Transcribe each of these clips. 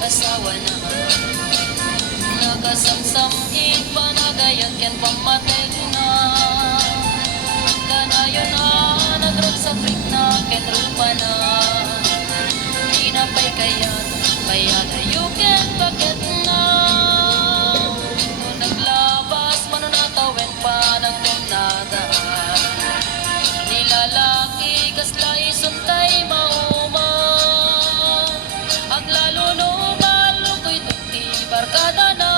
asawa na nagasamsamig panagayat ken pamateg na kanayon na nagrog sa freak na ken rupa na inapay kayat you can bakit na kung naglabas manunatawen pa nagpunada nilalaki kasla isuntay mauman aglalo no malukoy tukti barkada na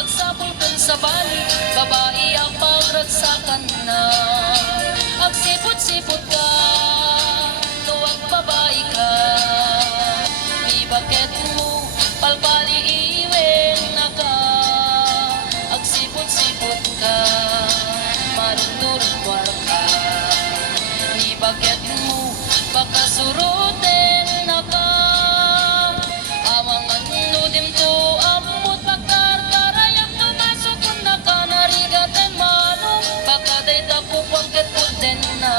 agsapul kun sa bali babae ang pagragsakan na agsipot-sipot ka tuwag babae ka di bakit mo palpali iwen na ka agsipot-sipot ka manunurwar ka di bakit mo baka suruten na ka amang anudim to amut pagkarkarayam tumasok kung nakanarigaten manong baka day tapo pagkatputen na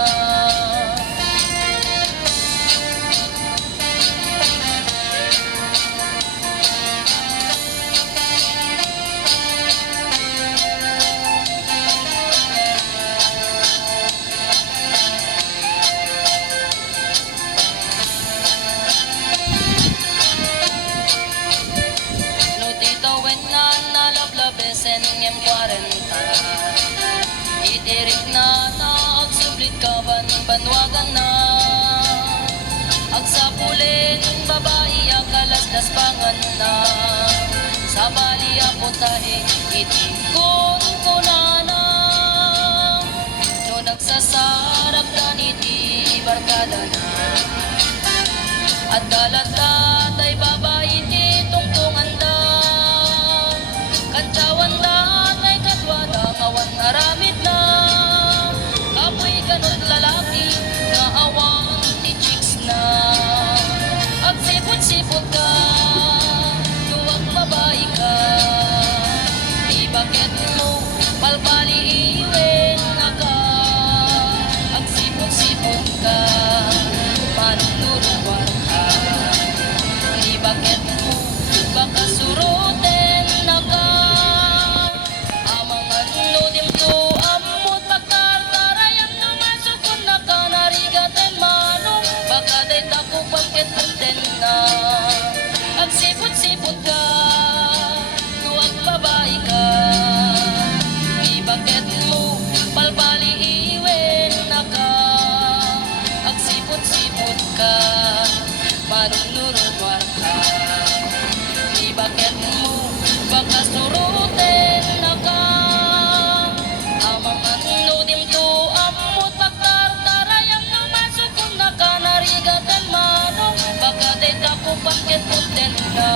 besen ngem 40 itirik na agsublit ka banwagan na agsapulin babae akalaslas pangan na sa bali aputahe itikon ko na no nagsasarap ka niti barkada na at dalat ay babae ti tungtungan da kantawan da ay katwada kawan aramid na kapoy ganot lalaki nga awang ti chicks na agsipot-sipot ka tuwag babae ka di bakit mo palpali iwen na ka agsipot-sipot ka manunurwar ka di bakit mo baka suruten na ka amang anudim to amut pagkarkarayam numasok kung nakanarigaten manong baka day tako pagkatputen na agsipot-sipot ka tuwag babae ka di bakit mo palpali iwen na ka agsipot-sipot ka manunurwar ka di bakit mo baka suruten na ka amang anudim to amut pagkarkarayam numasok kung nakanarigaten manong baka day tako pagkatputen na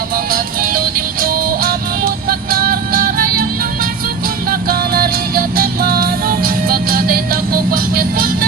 amang anudim to amut pagkarkarayam numasok kung nakanarigaten manong baka day tako pagkatputen